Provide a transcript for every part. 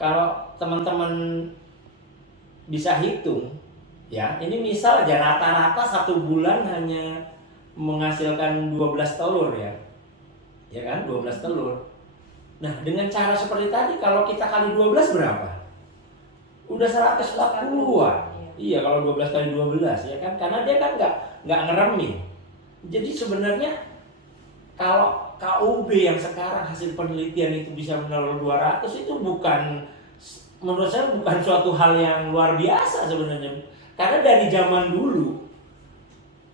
kalau teman-teman bisa hitung, ya ini misal aja rata-rata 1 bulan hanya menghasilkan 12 telur ya kan, 12 telur. Nah dengan cara seperti tadi kalau kita kali 12 berapa? Udah 140-an. Iya kalau 12 kali 12 ya kan, karena dia kan nggak ngeremin. Jadi sebenarnya kalau KUB yang sekarang hasil penelitian itu bisa menelur 200 itu menurut saya bukan suatu hal yang luar biasa sebenarnya. Karena dari zaman dulu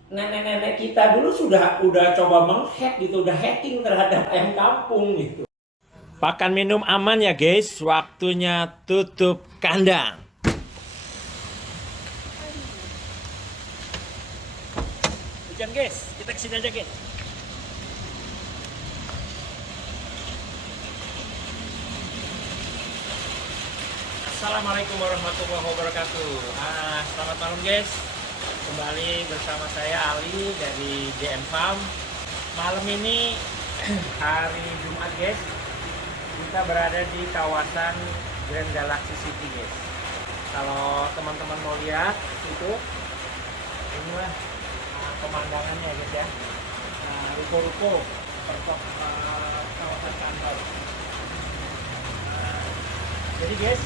nenek-nenek kita dulu udah coba menghack gitu, udah hacking terhadap ayam kampung gitu. Pakan minum aman ya guys, waktunya tutup kandang. Hujan guys, kita kesini aja guys. Assalamualaikum warahmatullahi wabarakatuh. Selamat malam guys. Kembali bersama saya Ali dari JM Farm. Malam ini hari Jumat guys. Kita berada di kawasan Grand Galaxy City guys. Kalau teman-teman mau lihat itu, inilah pemandangannya guys ya. Ruko-ruko kawasan kantor. Jadi guys,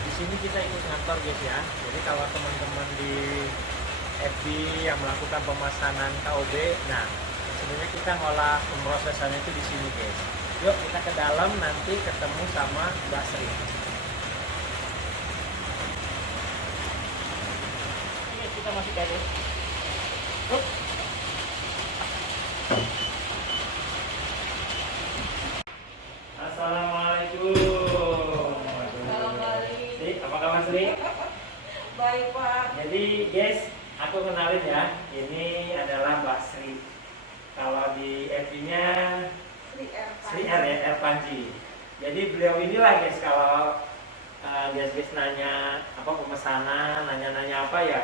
di sini kita ikut ngantor guys ya. Jadi kalau teman-teman di FB yang melakukan pemesanan KOB, nah sebenarnya kita ngolah pemrosesannya itu di sini guys. Yuk kita ke dalam, nanti ketemu sama Mbak Sri. Ini kita masih dari. Assalamualaikum. Sri, apa kabar Sri? Baik Pak. Jadi guys, aku kenalin ya. Ini adalah Mbak Sri. Kalau di FB-nya Sri R ya, R Panji. Jadi beliau inilah guys, kalau guys nanya apa pemesanan, nanya-nanya apa ya,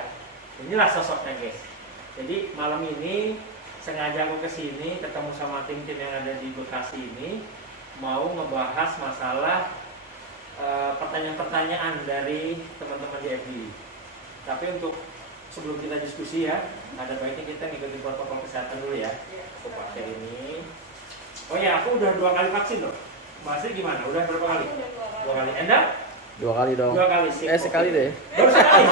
inilah sosoknya guys. Jadi malam ini sengaja aku kesini ketemu sama tim-tim yang ada di Bekasi ini, mau ngebahas masalah pertanyaan-pertanyaan dari teman-teman di FB. Tapi untuk sebelum kita diskusi ya, ada baiknya kita ngikutin protokol kesehatan dulu ya. Aku pakai ini. Oh ya, aku udah 2 kali vaksin loh. Mbak Sri gimana? Udah berapa kali? 2 kali. Enda? 2 kali dong. 2 kali sih. Sekali deh. Baru sekali.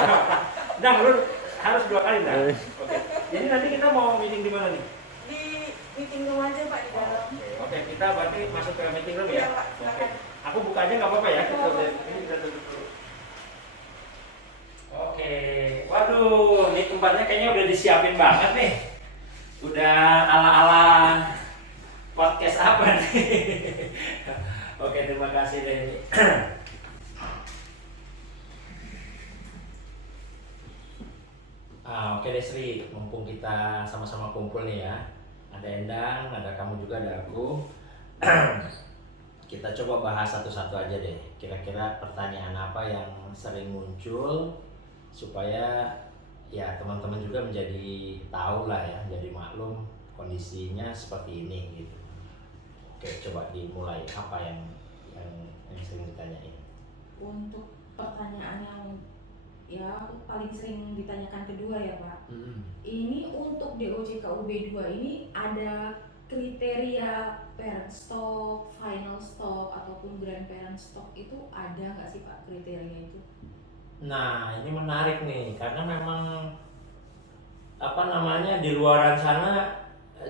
Nah, lu harus 2 kali dah. Oke. Jadi nanti kita mau meeting di mana nih? Di meeting room aja Pak, di dalam. Oke, kita berarti masuk ke meeting room ya? Iya Pak, silakan. Aku buka aja nggak apa-apa ya? Nggak apa-apa. Ini kita tutup dulu. Oke, waduh, ini tempatnya kayaknya udah disiapin banget nih. Udah ala-ala podcast apa nih? Oke, terima kasih Denny. Oke deh Sri, mumpung kita sama-sama kumpul nih ya. Ada Endang, ada kamu juga, ada aku. Kita coba bahas satu-satu aja deh. Kira-kira pertanyaan apa yang sering muncul supaya ya teman-teman juga menjadi tahu lah ya, jadi maklum kondisinya seperti ini gitu. Oke, coba dimulai, apa yang sering ditanyain? Untuk pertanyaan yang ya paling sering ditanyakan kedua ya Pak. Ini untuk DOJ KUB 2 ini ada kriteria parent stock, final stock ataupun grandparent stock, itu ada nggak sih Pak kriteria itu? Nah, ini menarik nih karena memang apa namanya di luaran sana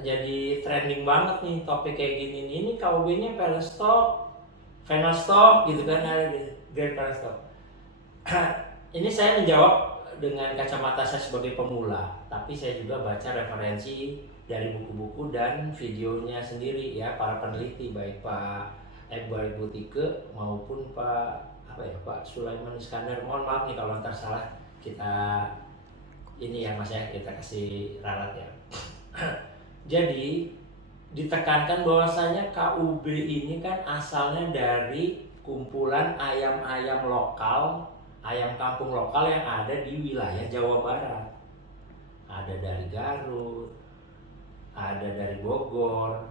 jadi trending banget nih topik kayak gini nih. Ini KUB-nya parent stock, final stock gitu kan, ada di grandparent stock. Ini saya menjawab dengan kacamata saya sebagai pemula, tapi saya juga baca referensi dari buku-buku dan videonya sendiri ya para peneliti, baik Pak Iqbal Butike maupun Pak Sulaiman Iskandar. Mohon maaf nih kalau ntar salah, kita ini ya Mas ya, kita kasih ralat ya. Jadi ditekankan bahwasanya KUB ini kan asalnya dari kumpulan ayam-ayam lokal, ayam kampung lokal yang ada di wilayah Jawa Barat. Ada dari Garut, ada dari Bogor,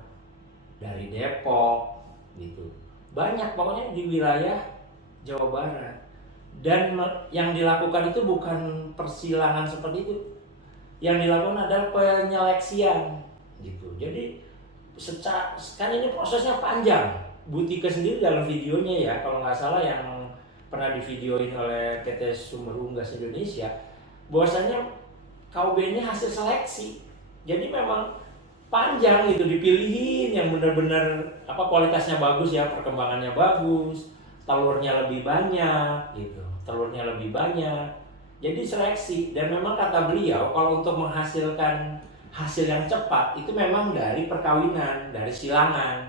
dari Depok gitu. banyak pokoknya di wilayah Jawa Barat. Dan yang dilakukan itu bukan persilangan seperti itu, yang dilakukan adalah penyeleksian gitu. Jadi kan ini prosesnya panjang. Butike sendiri dalam videonya ya, kalau nggak salah yang pernah divideoin oleh PT Sumber Unggas Indonesia, bahwasanya KUB ini hasil seleksi. Jadi memang panjang gitu, dipilihin yang benar-benar kualitasnya bagus ya, perkembangannya bagus, telurnya lebih banyak gitu, jadi seleksi. Dan memang kata beliau kalau untuk menghasilkan hasil yang cepat itu memang dari perkawinan, dari silangan.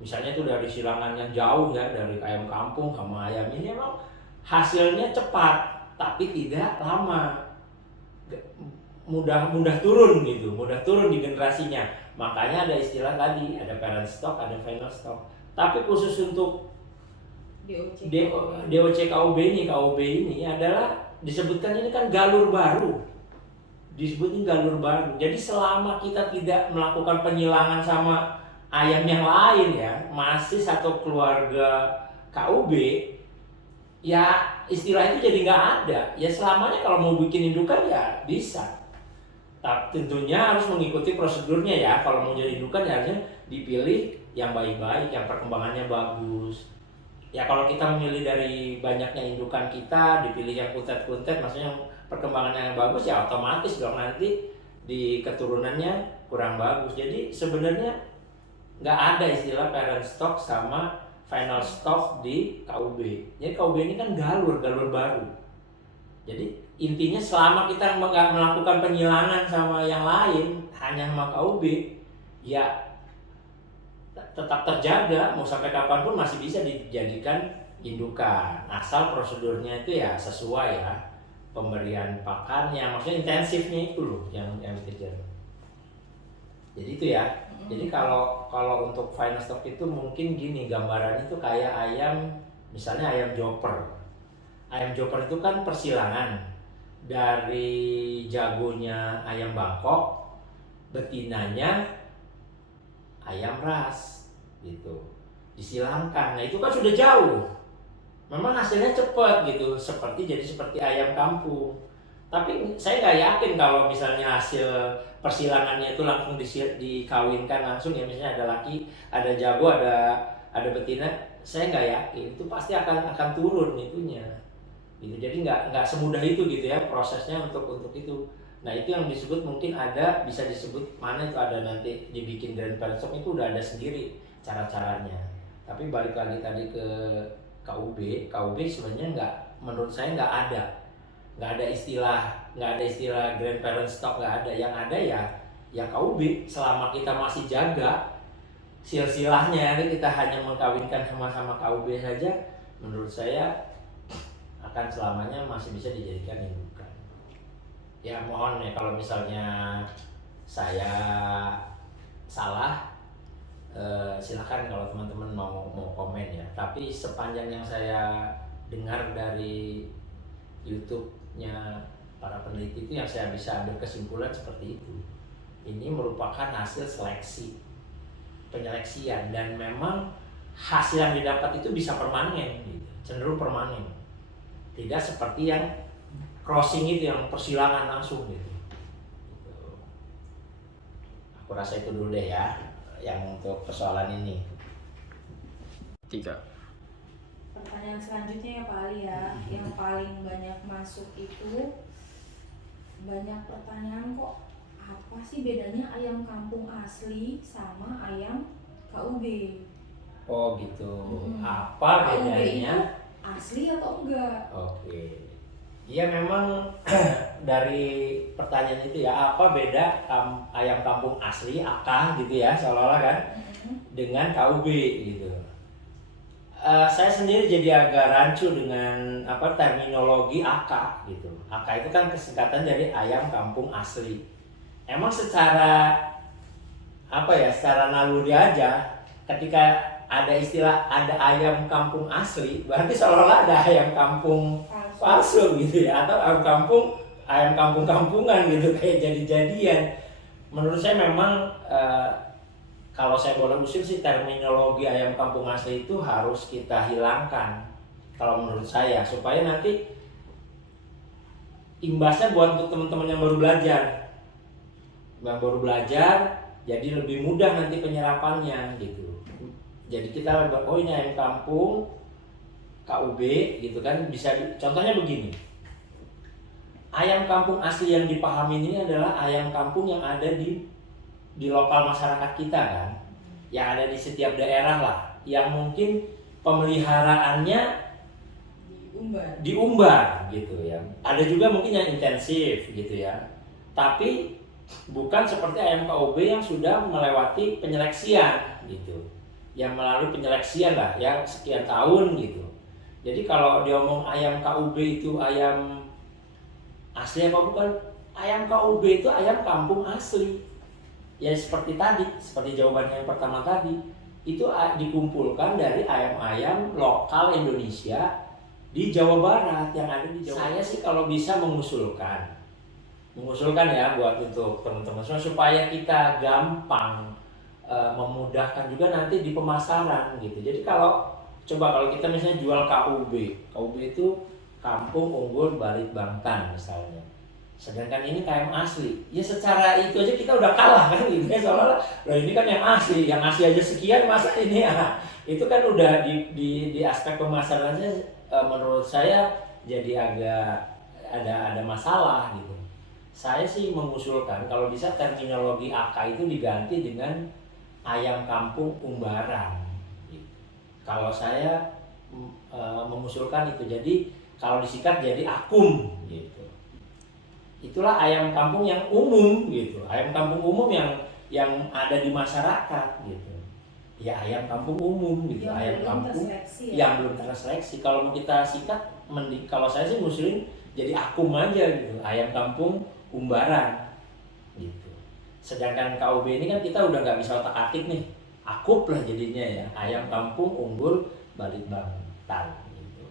Misalnya itu dari silangan yang jauh ya, dari ayam kampung sama ayam ini, memang hasilnya cepat tapi tidak lama, mudah turun gitu, mudah turun di generasinya. Makanya ada istilah tadi, ada parent stock, ada final stock. Tapi khusus untuk DOC KUB ini adalah disebutkan ini kan galur baru. Disebutnya galur baru. Jadi selama kita tidak melakukan penyilangan sama ayam yang lain ya, masih satu keluarga KUB, ya istilah itu jadi nggak ada. Ya selamanya kalau mau bikin indukan ya bisa. Tapi tentunya harus mengikuti prosedurnya ya. Kalau mau jadi indukan ya harusnya dipilih yang baik-baik, yang perkembangannya bagus. Ya kalau kita memilih dari banyaknya indukan kita, dipilih yang kuntet-kuntet, maksudnya yang perkembangannya yang bagus, ya otomatis dong nanti di keturunannya kurang bagus. Jadi sebenarnya nggak ada istilah parent stock sama final stock di KUB. Jadi KUB ini kan galur baru. Jadi intinya selama kita nggak melakukan penyilangan sama yang lain, hanya sama KUB, ya tetap terjaga, mau sampai kapanpun masih bisa dijadikan indukan, asal prosedurnya itu ya sesuai ya, pemberian pakannya, maksudnya intensifnya itu loh yang dikejar. Jadi itu ya. Jadi kalau untuk final stock itu mungkin gini, gambaran itu kayak ayam, misalnya ayam joper. Ayam joper itu kan persilangan dari jagonya ayam Bangkok, betinanya ayam ras gitu, disilangkan. Nah itu kan sudah jauh, memang hasilnya cepat gitu, seperti ayam kampung. Tapi saya nggak yakin kalau misalnya hasil persilangannya itu langsung dikawinkan langsung ya, misalnya ada laki, ada jago, ada betina, saya nggak yakin itu pasti akan turun itunya gitu. Jadi nggak semudah itu gitu ya prosesnya untuk itu. Nah itu yang disebut mungkin ada, bisa disebut mana itu ada nanti dibikin grand parent stock itu udah ada sendiri cara-caranya. Tapi balik lagi tadi ke KUB sebenarnya menurut saya nggak ada istilah grand parent stock, nggak ada. Yang ada ya KUB, selama kita masih jaga silsilahnya, kita hanya mengkawinkan sama KUB saja, menurut saya akan selamanya masih bisa dijadikan indukan. Ya mohon ya kalau misalnya saya salah, silakan kalau teman-teman mau komen ya. Tapi sepanjang yang saya dengar dari YouTube-nya para peneliti itu, yang saya bisa ambil kesimpulan seperti itu. Ini merupakan hasil penyeleksian, dan memang hasil yang didapat itu bisa permanen gitu, cenderung permanen. Tidak seperti yang crossing itu, yang persilangan langsung gitu. Aku rasa itu dulu deh ya yang untuk persoalan ini. 3. Pertanyaan selanjutnya ya Pak Ali ya, yang paling banyak masuk itu, banyak pertanyaan kok, apa sih bedanya ayam kampung asli sama ayam KUB? Oh gitu. Apa KUB bedanya? itu asli atau enggak? Oke. Iya memang dari pertanyaan itu ya, apa beda ayam kampung asli AK gitu ya, seolah-olah kan, dengan KUB gitu. Saya sendiri jadi agak rancu dengan terminologi AK gitu. AK itu kan kesingkatan dari ayam kampung asli. Emang secara secara naluri aja, ketika ada istilah ada ayam kampung asli, berarti seolah-olah ada ayam kampung palsu gitu ya, atau ayam kampung-kampungan gitu, kayak jadi-jadian. Menurut saya memang kalau saya boleh usul sih terminologi ayam kampung asli itu harus kita hilangkan kalau menurut saya, supaya nanti imbasnya buat untuk teman-teman yang baru belajar jadi lebih mudah nanti penyerapannya gitu. Jadi kita oh ini ayam kampung KUB gitu kan, bisa contohnya begini. Ayam kampung asli yang dipahami ini adalah ayam kampung yang ada di lokal masyarakat kita kan, yang ada di setiap daerah lah, yang mungkin pemeliharaannya diumbar gitu ya. Ada juga mungkin yang intensif gitu ya, tapi bukan seperti ayam KUB yang sudah melewati penyeleksian gitu, yang melalui penyeleksian lah ya sekian tahun gitu. Jadi kalau dia ngomong ayam KUB itu ayam asli apa bukan? Ayam KUB itu ayam kampung asli. Ya seperti tadi, seperti jawabannya yang pertama tadi, itu dikumpulkan dari ayam-ayam lokal Indonesia di Jawa Barat yang ada di Jawa. Saya sih kalau bisa mengusulkan ya buat untuk teman-teman semua supaya kita gampang memudahkan juga nanti di pemasaran gitu. Jadi kalau kita misalnya jual KUB itu Kampung Unggul Balit Bangtan misalnya. Sedangkan ini ayam asli. Ya secara itu aja kita udah kalah kan gitu ya, soalnya loh ini kan yang asli aja sekian masa ini ya. Itu kan udah di aspek pemasarannya menurut saya jadi agak ada masalah gitu. Saya sih mengusulkan kalau bisa terminologi AK itu diganti dengan ayam kampung umbaran. Kalau saya mengusulkan itu, jadi kalau disikat jadi akum gitu. Itulah ayam kampung yang umum gitu, ayam kampung umum yang ada di masyarakat gitu. Ya ayam kampung umum gitu, yang ayam kampung yang belum terseleksi. Kalau mau kita sikat, kalau saya sih ngusulin jadi akum aja gitu, ayam kampung umbaran gitu. Sedangkan KUB ini kan kita udah nggak bisa otak-atik nih, akup lah jadinya ya, ayam kampung unggul Balit Bangtan gitu.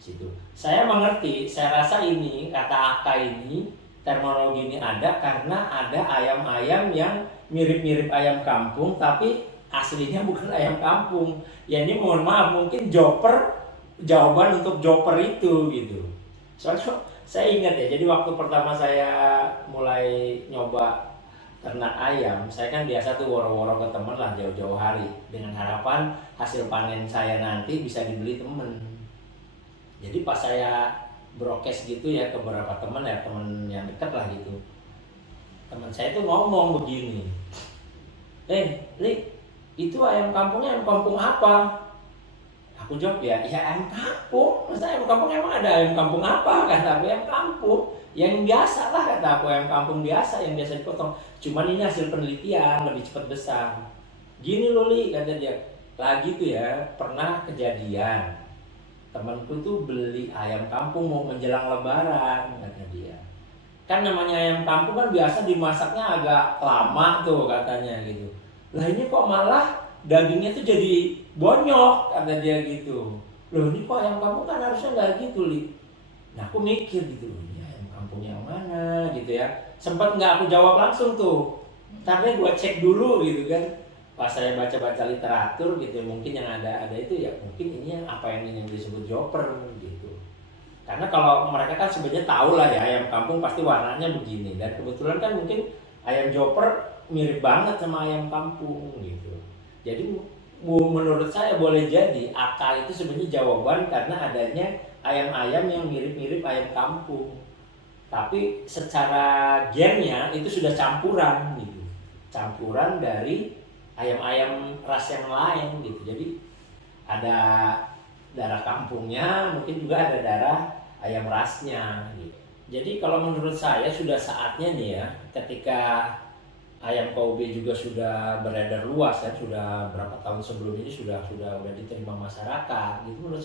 Situ. Saya mengerti, saya rasa ini kata AK ini, terminologi ini ada karena ada ayam-ayam yang mirip-mirip ayam kampung tapi aslinya bukan ayam kampung. Ya ini mohon maaf mungkin jawaban untuk joper itu gitu. Soalnya saya ingat ya, jadi waktu pertama saya mulai nyoba ternak ayam, saya kan biasa tuh woro-woro ke temen lah jauh-jauh hari dengan harapan hasil panen saya nanti bisa dibeli temen. Jadi pas saya brokes gitu ya ke beberapa temen ya, temen yang dekat lah gitu, teman saya tuh ngomong begini, Li, itu ayam kampungnya ayam kampung apa? Aku jawab ya ayam kampung. Masa ayam kampung emang ada ayam kampung apa? Kata aku ayam kampung yang biasa lah, kata aku ayam kampung biasa yang biasa dipotong. Cuman ini hasil penelitian lebih cepat besar. Gini loh Li, kata dia. Lagi tuh ya pernah kejadian temanku tuh beli ayam kampung mau menjelang lebaran, kata dia. Kan namanya ayam kampung kan biasa dimasaknya agak lama tuh katanya gitu. Lah ini kok malah dagingnya tuh jadi bonyok, kata dia gitu. Loh ini kok ayam kampung kan harusnya nggak gitu Li. Nah aku mikir gitu, ini ayam kampung yang mana gitu ya. Sempat nggak aku jawab langsung tuh, tapi gue cek dulu gitu kan. Pas saya baca-baca literatur gitu, mungkin yang ada itu ya mungkin ini apa yang disebut joper gitu. Karena kalau mereka kan sebenarnya tahu lah ya ayam kampung pasti warnanya begini, dan kebetulan kan mungkin ayam joper mirip banget sama ayam kampung gitu. Jadi menurut saya boleh jadi AK itu sebenarnya jawaban karena adanya ayam-ayam yang mirip-mirip ayam kampung. Tapi secara gennya itu sudah campuran gitu. Campuran dari ayam-ayam ras yang lain gitu. Jadi ada darah kampungnya, mungkin juga ada darah ayam rasnya gitu. Jadi kalau menurut saya sudah saatnya nih ya, ketika ayam KUB juga sudah beredar luas ya, sudah berapa tahun sebelum ini sudah diterima masyarakat gitu. Menurut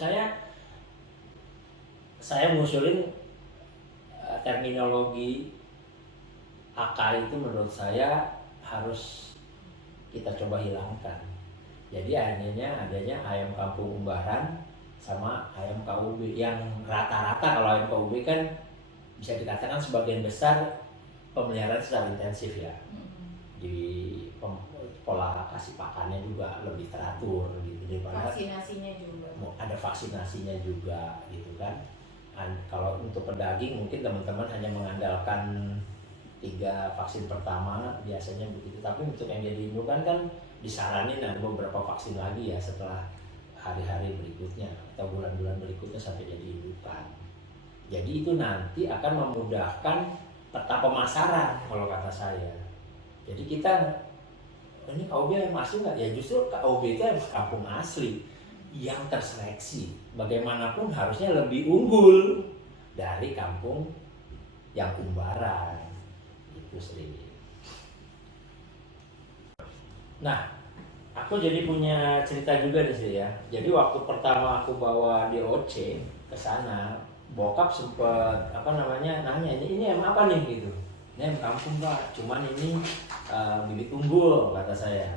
saya ngusulin terminologi AK itu menurut saya harus kita coba hilangkan. Jadi adanya ayam kampung umbaran sama ayam KUB yang rata-rata. Kalau ayam KUB kan bisa dikatakan sebagian besar pemeliharaan secara intensif ya. Di pola kasih pakannya juga lebih teratur gitu, daripada Vaksinasinya juga. ada vaksinasinya juga gitu kan. Kalau untuk pedaging mungkin teman-teman hanya mengandalkan 3 vaksin pertama biasanya begitu, tapi untuk yang jadi indukan kan disaranin ada beberapa vaksin lagi ya setelah hari-hari berikutnya atau bulan-bulan berikutnya sampai jadi indukan. Jadi itu nanti akan memudahkan peta pemasaran kalau kata saya. Jadi kita ini KOB yang masuk nggak? Ya justru KOB itu kampung asli yang terseleksi. Bagaimanapun harusnya lebih unggul dari kampung yang umbaran. Itu sering. Nah, aku jadi punya cerita juga di sini ya. Jadi waktu pertama aku bawa DOC ke sana, bokap sempet nanya ini emang apa nih gitu. Ini em kampung Pak, cuman ini bibit unggul kata saya.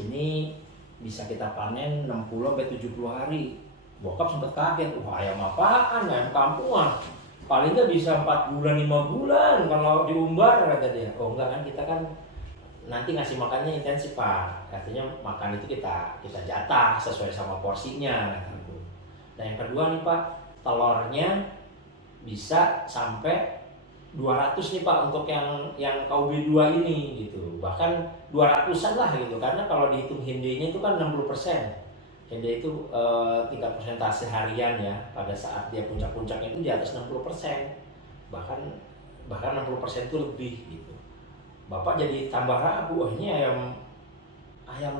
Ini bisa kita panen 60-70 hari. Bokap sempet kaget, wah ayam apaan, ayam kampung ah. Paling nggak bisa 4 bulan 5 bulan kalau diumbar kata dia. Oh enggak kan, kita kan nanti ngasih makannya intensif Pak. Artinya makan itu kita jatah sesuai sama porsinya. Nah yang kedua nih Pak, telurnya bisa sampai 200 nih Pak untuk yang KUB 2 ini gitu. Bahkan 200-an lah gitu, karena kalau dihitung Hinde-nya itu kan 60%. Hinde itu tingkat persentase harian ya, pada saat dia puncak-puncaknya itu di atas 60%. Bahkan 60% itu lebih gitu. Bapak jadi tambah ragu, oh ini ayam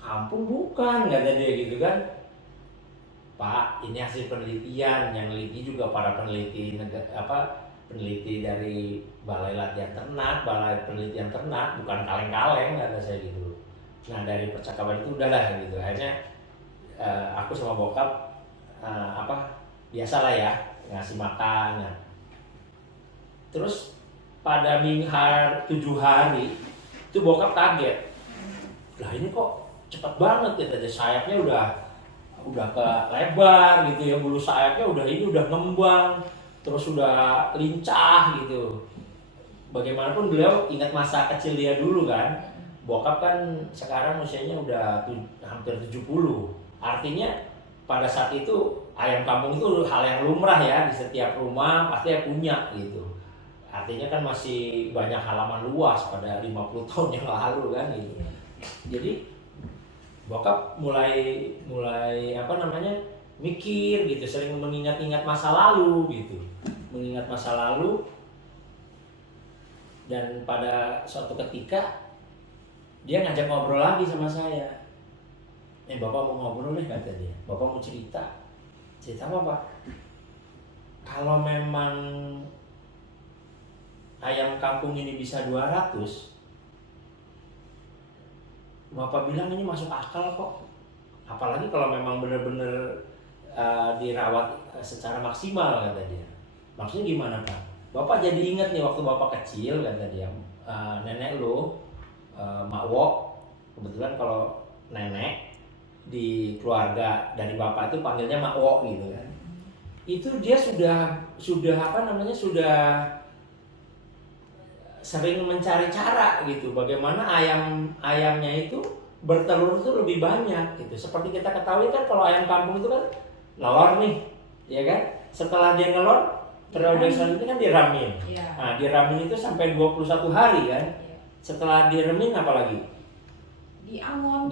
kampung bukan, kata dia gitu kan. Pak, ini hasil penelitian, yang neliti juga para peneliti peneliti dari Balai Latihan Ternak, Balai Penelitian Ternak, bukan kaleng-kaleng kata saya gitu. Nah dari percakapan itu udahlah gitu. Akhirnya aku sama bokap biasalah ya ngasih makan. Nah, terus pada 7 hari itu bokap kaget. Lah ini kok cepat banget ya, tadi sayapnya udah ke lebar gitu ya, bulu sayapnya udah ngembang. Terus sudah lincah gitu. Bagaimanapun beliau ingat masa kecil dia dulu kan. Bokap kan sekarang usianya udah hampir 70. Artinya pada saat itu ayam kampung itu hal yang lumrah ya, di setiap rumah pasti punya gitu. Artinya kan masih banyak halaman luas pada 50 tahun yang lalu kan gitu. Jadi bokap mulai mikir gitu, sering mengingat-ingat masa lalu gitu. Mengingat masa lalu, dan pada suatu ketika dia ngajak ngobrol lagi sama saya. Bapak mau ngobrol nih kata dia. Bapak mau cerita. Cerita apa Pak? Kalau memang ayam kampung ini bisa 200, Bapak bilang ini masuk akal kok. Apalagi kalau memang benar-benar dirawat secara maksimal kata dia. Maksudnya gimana Pak? Bapak jadi ingat nih waktu Bapak kecil kata dia, nenek lo, Mak Wok, kebetulan kalau nenek di keluarga dari Bapak itu panggilnya Mak Wok gitu kan. Itu dia sudah sering mencari cara gitu, bagaimana ayamnya itu bertelur itu lebih banyak gitu. Seperti kita ketahui kan kalau ayam kampung itu kan nelor nih, ya kan? Setelah dia nelor, periode selanjutnya kan diramin. Ya. Nah, diramin itu sampai 21 hari kan. Ya. Setelah diremin apa lagi? Diangon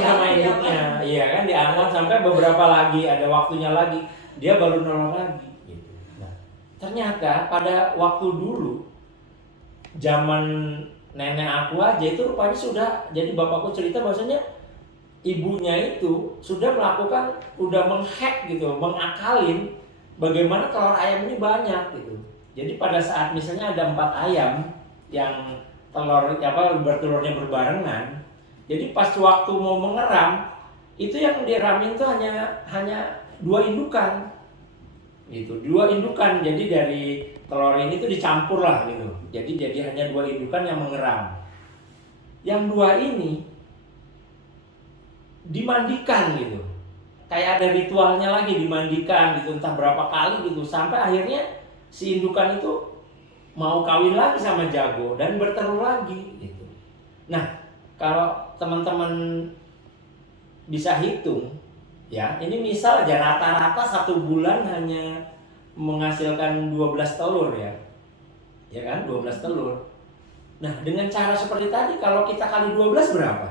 Sama induknya. Iya kan, diangon sampai beberapa lagi, ada waktunya lagi. Dia baru nelor lagi gitu. Nah, ternyata pada waktu dulu zaman nenek aku aja itu rupanya sudah, jadi bapakku cerita bahwasanya ibunya itu sudah menghack gitu, mengakalin bagaimana telur ayam ini banyak gitu. Jadi pada saat misalnya ada 4 ayam yang bertelurnya berbarengan, jadi pas waktu mau mengeram itu yang diramin itu hanya 2 indukan gitu, 2 indukan. Jadi dari telur ini tuh dicampur lah gitu, jadi hanya 2 indukan yang mengeram. Yang 2 ini dimandikan gitu, kayak ada ritualnya lagi, dimandikan gitu entah berapa kali gitu, sampai akhirnya si indukan itu mau kawin lagi sama jago dan bertelur lagi gitu. Nah, kalau teman-teman bisa hitung ya, ini misal aja rata-rata 1 bulan hanya menghasilkan 12 telur ya. Ya kan, 12 telur. Nah, dengan cara seperti tadi kalau kita kali 12 berapa?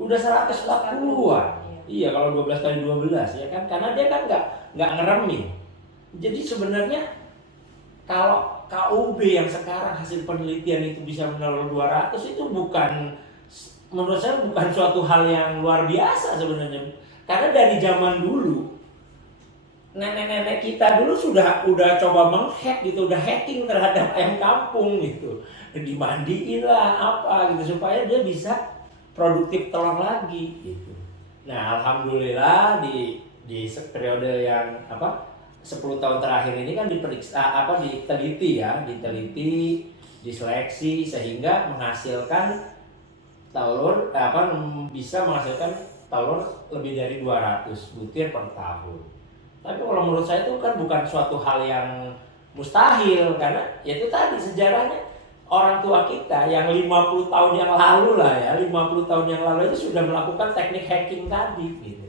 Udah 140-an. Iya, kalau 12 kali 12 ya kan, karena dia kan nggak ngeremin. Jadi sebenarnya kalau KUB yang sekarang hasil penelitian itu bisa menelur 200 itu bukan, menurut saya bukan suatu hal yang luar biasa sebenarnya. Karena dari zaman dulu nenek-nenek kita dulu udah coba menghack gitu, udah hacking terhadap ayam kampung gitu. Dimandiin lah apa gitu supaya dia bisa produktif telur lagi gitu. Nah, alhamdulillah di periode yang 10 tahun terakhir ini kan diperiksa diteliti, diseleksi sehingga menghasilkan telur bisa menghasilkan telur lebih dari 200 butir per tahun. Tapi kalau menurut saya itu kan bukan suatu hal yang mustahil karena ya itu tadi sejarahnya orang tua kita yang 50 tahun yang lalu lah ya, 50 tahun yang lalu itu sudah melakukan teknik hacking tadi gitu.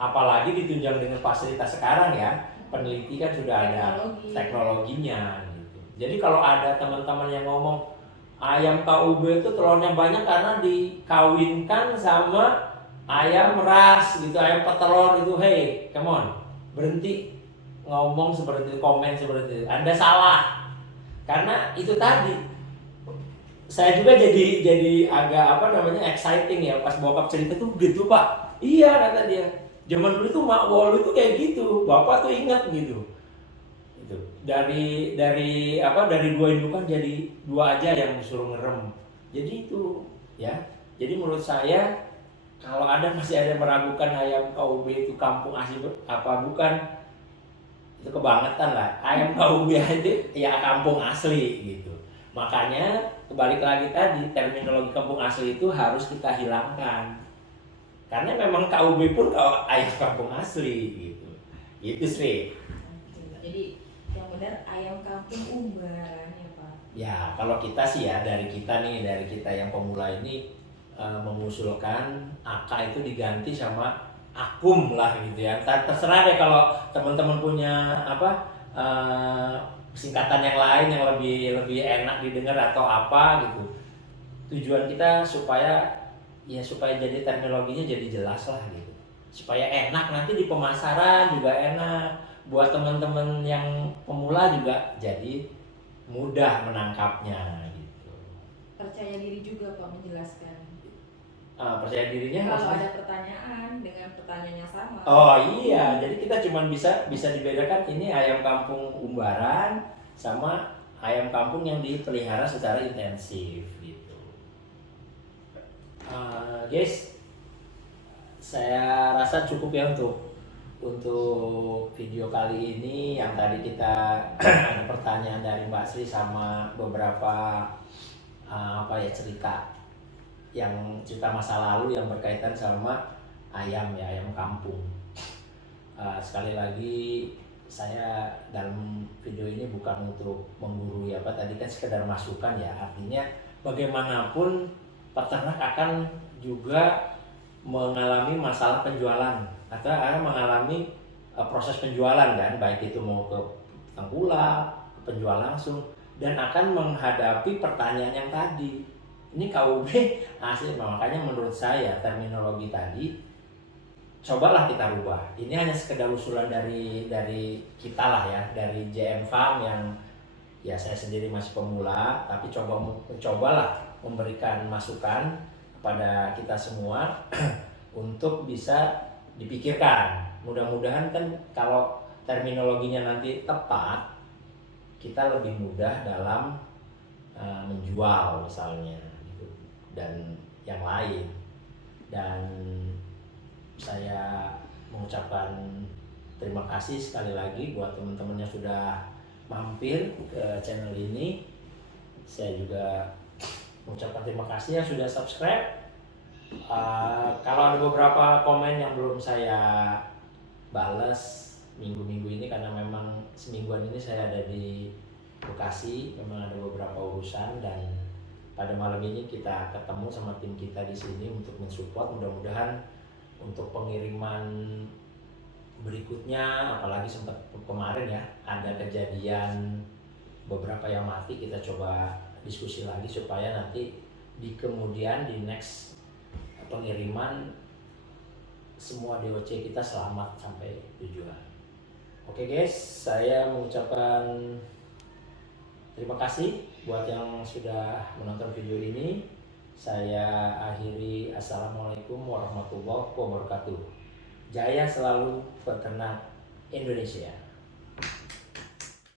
Apalagi ditunjang dengan fasilitas sekarang ya, peneliti kan sudah ada teknologinya gitu. Jadi kalau ada teman-teman yang ngomong ayam KUB itu telurnya banyak karena dikawinkan sama ayam ras gitu, ayam petelur itu, hey, come on, berhenti ngomong seperti itu, komen seperti itu. Anda salah. Karena itu tadi. Saya juga jadi agak exciting ya pas bokap cerita tuh gitu, Pak. Iya kata dia. Zaman dulu tuh mak wolu itu kayak gitu. Bapak tuh ingat gitu. Itu. Dari 2 indukan jadi 2 aja yang disuruh ngerem. Jadi itu ya. Jadi menurut saya kalau masih ada yang meragukan ayam KUB itu kampung asli apa bukan, itu kebangetan lah. Ayam KUB aja ya kampung asli gitu. Makanya kembali lagi tadi, terminologi kampung asli itu harus kita hilangkan. Karena memang KUB pun kalau ayam kampung asli gitu. Itu sih. Jadi yang benar ayam kampung umbaran ya Pak. Ya kalau kita sih ya dari kita yang pemula ini mengusulkan AK itu diganti sama akum lah gitu ya. Terserah deh kalau teman-teman punya singkatan yang lain yang lebih enak didengar atau apa gitu. Tujuan kita supaya jadi terminologinya jadi jelas lah gitu. Supaya enak nanti di pemasaran juga enak. Buat teman-teman yang pemula juga jadi mudah menangkapnya gitu. Percaya diri juga Pak menjelaskan. Percaya dirinya kalau maksudnya? ada pertanyaan dengan pertanyaannya sama. Oh iya, jadi kita cuma bisa dibedakan ini ayam kampung umbaran sama ayam kampung yang dipelihara secara intensif gitu. Guys, saya rasa cukup ya untuk video kali ini. Yang tadi kita ada pertanyaan dari Mbak Sri sama beberapa cerita masa lalu yang berkaitan sama ayam kampung. Sekali lagi saya dalam video ini bukan untuk menggurui tadi kan sekedar masukan ya, artinya bagaimanapun peternak akan juga mengalami masalah penjualan atau akan mengalami proses penjualan kan, baik itu mau ke tengkulak, ke penjual langsung, dan akan menghadapi pertanyaan yang tadi. Ini KUB asli, makanya menurut saya terminologi tadi cobalah kita rubah. Ini hanya sekedar usulan dari kita lah ya, dari JM Farm yang ya saya sendiri masih pemula, tapi cobalah memberikan masukan kepada kita semua untuk bisa dipikirkan. Mudah-mudahan kan kalau terminologinya nanti tepat, kita lebih mudah dalam menjual misalnya gitu, dan yang lain. Dan saya mengucapkan terima kasih sekali lagi buat teman-teman yang sudah mampir ke channel ini. Saya juga mengucapkan terima kasih yang sudah subscribe. Kalau ada beberapa komen yang belum saya balas minggu-minggu ini karena memang semingguan ini saya ada di Bekasi, memang ada beberapa urusan dan pada malam ini kita ketemu sama tim kita di sini untuk mensupport. Mudah-mudahan untuk pengiriman berikutnya, apalagi sempat kemarin ya ada kejadian beberapa yang mati, kita coba diskusi lagi supaya nanti di kemudian di next pengiriman semua DOC kita selamat sampai tujuan. Oke guys, saya mengucapkan terima kasih buat yang sudah menonton video ini. Saya akhiri, assalamualaikum warahmatullahi wabarakatuh. Jaya selalu, peternak Indonesia.